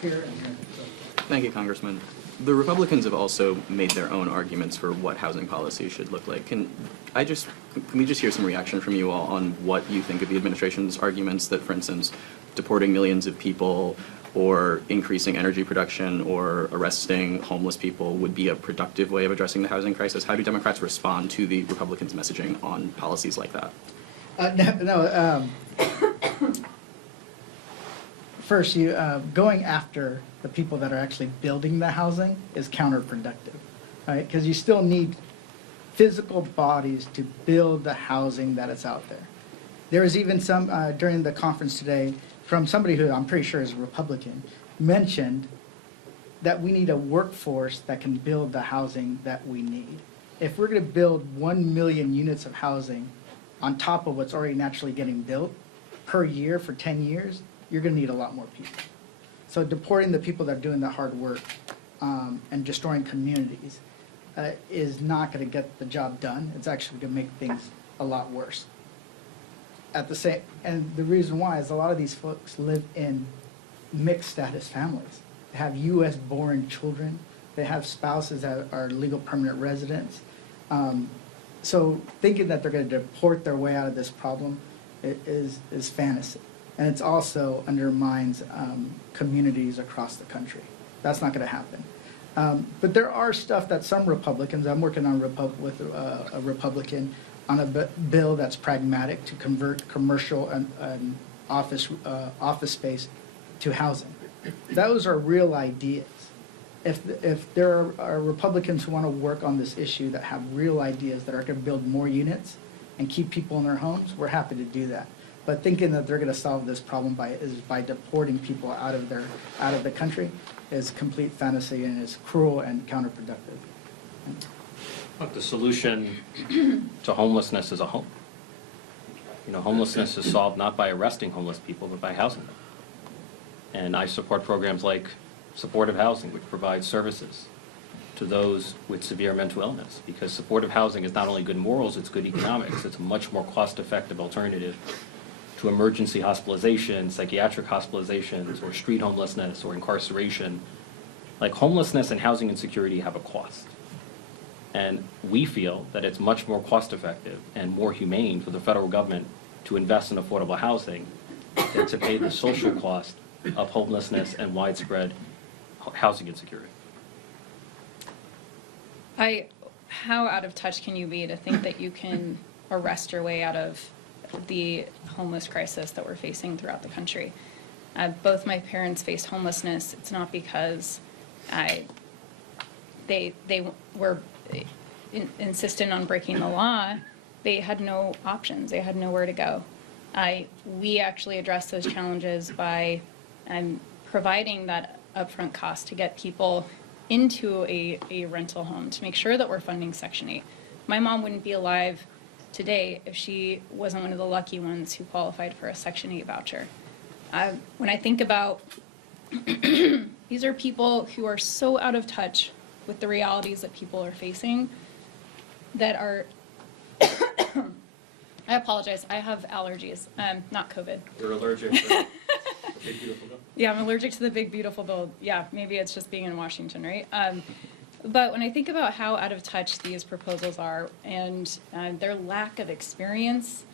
here and here. So. Thank you, Congressman. The Republicans have also made their own arguments for what housing policy should look like. Can we just hear some reaction from you all on what you think of the administration's arguments that, for instance, deporting millions of people or increasing energy production or arresting homeless people would be a productive way of addressing the housing crisis? How do Democrats respond to the Republicans' messaging on policies like that? First, going after the people that are actually building the housing is counterproductive, right? Because you still need physical bodies to build the housing that is out there. There was even some, during the conference today, from somebody who I'm pretty sure is a Republican, mentioned that we need a workforce that can build the housing that we need. If we're going to build 1 million units of housing on top of what's already naturally getting built per year for 10 years, you're going to need a lot more people. So deporting the people that are doing the hard work and destroying communities is not going to get the job done. It's actually going to make things a lot worse. And the reason why is a lot of these folks live in mixed status families. They have U.S. born children. They have spouses that are legal permanent residents. So thinking that they're going to deport their way out of this problem is fantasy. And it also undermines communities across the country. That's not going to happen. But there are stuff that some Republicans, I'm working on with a Republican on a bill that's pragmatic to convert commercial and office space to housing. Those are real ideas. If there are Republicans who want to work on this issue that have real ideas that are going to build more units and keep people in their homes, we're happy to do that. But thinking that they're going to solve this problem by deporting people out of the country is complete fantasy and is cruel and counterproductive. Look, the solution to homelessness is a home. You know, homelessness is solved not by arresting homeless people, but by housing them. And I support programs like supportive housing, which provides services to those with severe mental illness, because supportive housing is not only good morals, it's good economics. It's a much more cost-effective alternative to emergency hospitalization, psychiatric hospitalizations, or street homelessness, or incarceration. Like, homelessness and housing insecurity have a cost. And we feel that it's much more cost-effective and more humane for the federal government to invest in affordable housing than to pay the social cost of homelessness and widespread housing insecurity. How out of touch can you be to think that you can arrest your way out of the homeless crisis that we're facing throughout the country? Both my parents faced homelessness. It's not because they were insistent on breaking the law. They had no options. They had nowhere to go. We actually address those challenges by providing that upfront cost to get people into a rental home, to make sure that we're funding Section 8. My mom wouldn't be alive today if she wasn't one of the lucky ones who qualified for a Section 8 voucher. When I think about these are people who are so out of touch with the realities that people are facing that are I apologize, I have allergies, not COVID. You're allergic to the big beautiful bill? Yeah, I'm allergic to the big beautiful bill. Yeah, maybe it's just being in Washington, right? But when I think about how out of touch these proposals are and their lack of experience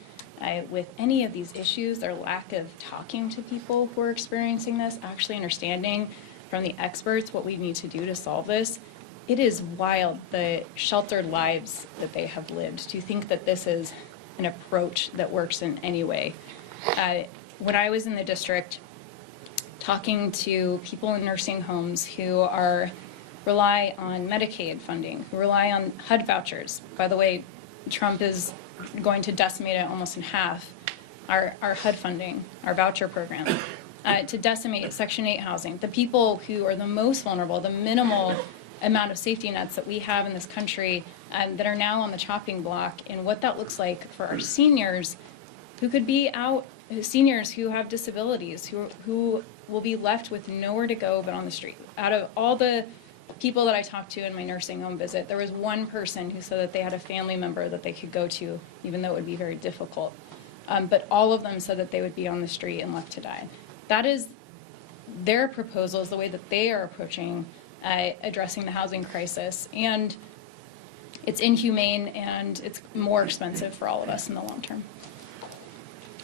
with any of these issues, their lack of talking to people who are experiencing this, actually understanding from the experts what we need to do to solve this, it is wild the sheltered lives that they have lived to think that this is an approach that works in any way. When I was in the district, talking to people in nursing homes who rely on Medicaid funding, who rely on HUD vouchers. By the way, Trump is going to decimate it almost in half, our HUD funding, our voucher program, to decimate Section 8 housing. The people who are the most vulnerable, the minimal amount of safety nets that we have in this country that are now on the chopping block, and what that looks like for our seniors who could be out, seniors who have disabilities, who will be left with nowhere to go but on the street. Out of all the people that I talked to in my nursing home visit, there was one person who said that they had a family member that they could go to, even though it would be very difficult. But all of them said that they would be on the street and left to die. That is their proposals, the way that they are approaching addressing the housing crisis. And it's inhumane and it's more expensive for all of us in the long term.